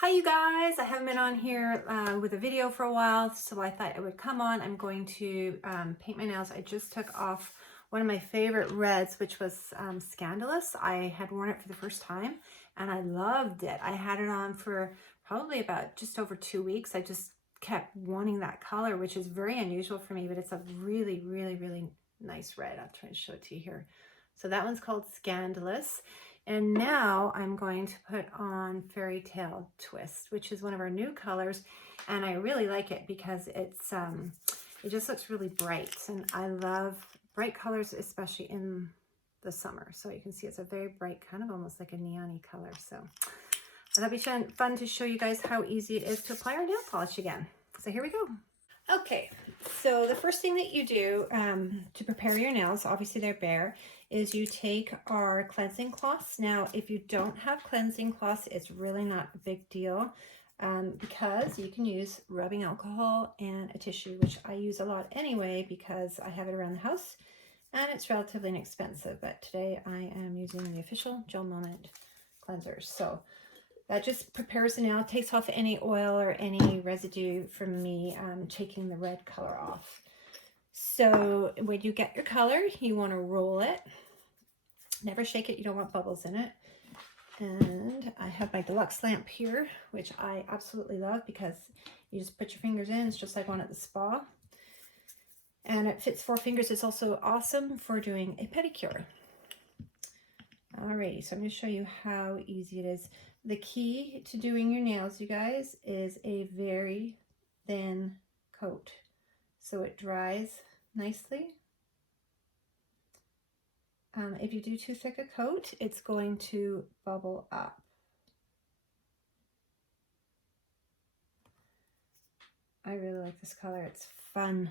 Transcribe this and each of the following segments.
Hi you guys, I haven't been on here with a video for a while, so I thought I would come on. I'm going to paint my nails. I just took off one of my favorite reds, which was Scandalous. I had worn it for the first time and I loved it. I had it on for probably about just over 2 weeks. I just kept wanting that color, which is very unusual for me, but it's a really, really, really nice red. I'll try to show it to you here. So that one's called Scandalous. And now I'm going to put on Fairy Tale Twist, which is one of our new colors. And I really like it because it's it just looks really bright. And I love bright colors, especially in the summer. So you can see it's a very bright, kind of almost like a neon-y color. So that'll be fun to show you guys how easy it is to apply our nail polish again. So here we go. Okay, so the first thing that you do to prepare your nails, obviously they're bare, is you take our cleansing cloths. Now, if you don't have cleansing cloths, it's really not a big deal because you can use rubbing alcohol and a tissue, which I use a lot anyway because I have it around the house and it's relatively inexpensive. But today I am using the official Gel Moment cleansers. So that just prepares the nail, takes off any oil or any residue from me taking the red color off. So when you get your color, you want to roll it. Never shake it, you don't want bubbles in it. And I have my deluxe lamp here, which I absolutely love because you just put your fingers in. It's just like one at the spa. And it fits 4 fingers. It's also awesome for doing a pedicure. Alrighty, so I'm going to show you how easy it is. The key to doing your nails, you guys, is a very thin coat. So it dries nicely. If you do too thick a coat, it's going to bubble up. I really like this color. It's fun.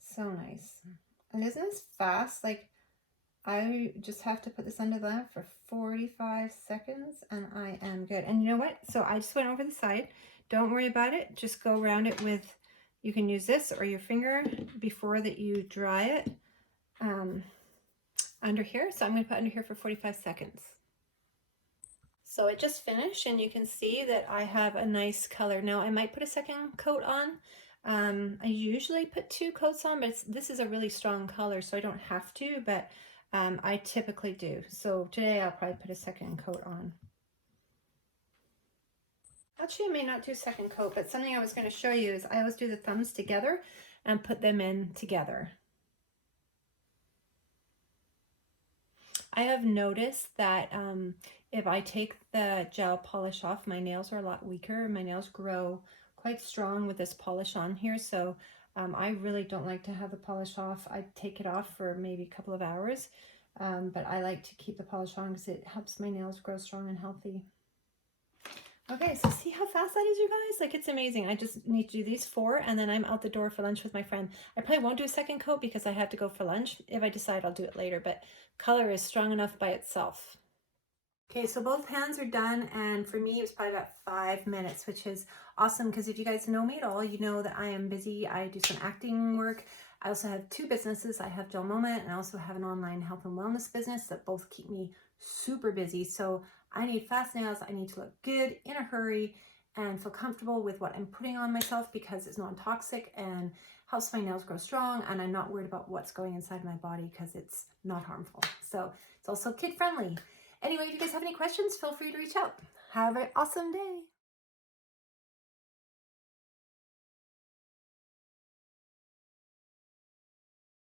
So nice. And isn't this fast? Like, I just have to put this under the lamp for 45 seconds and I am good. And you know what? So I just went over the side. Don't worry about it. Just go around it with, you can use this or your finger before that you dry it under here. So I'm going to put under here for 45 seconds. So it just finished and you can see that I have a nice color. Now I might put a second coat on. I usually put 2 coats on, but this is a really strong color, so I don't have to, but I typically do. So today I'll probably put a second coat on. Actually, I may not do second coat, but something I was going to show you is I always do the thumbs together and put them in together. I have noticed that if I take the gel polish off, my nails are a lot weaker. My nails grow quite strong with this polish on here, so I really don't like to have the polish off. I take it off for maybe a couple of hours, but I like to keep the polish on because it helps my nails grow strong and healthy. Okay, so see how fast that is, you guys? Like, it's amazing. I just need to do these 4, and then I'm out the door for lunch with my friend. I probably won't do a second coat because I have to go for lunch. If I decide, I'll do it later, but color is strong enough by itself. Okay, so both hands are done, and for me, it was probably about 5 minutes, which is awesome because if you guys know me at all, you know that I am busy. I do some acting work. I also have 2 businesses. I have Gel Moment, and I also have an online health and wellness business that both keep me super busy. So I need fast nails. I need to look good in a hurry and feel comfortable with what I'm putting on myself because it's non-toxic and helps my nails grow strong, and I'm not worried about what's going inside my body because it's not harmful. So it's also kid-friendly. Anyway, if you guys have any questions, feel free to reach out. Have an awesome day.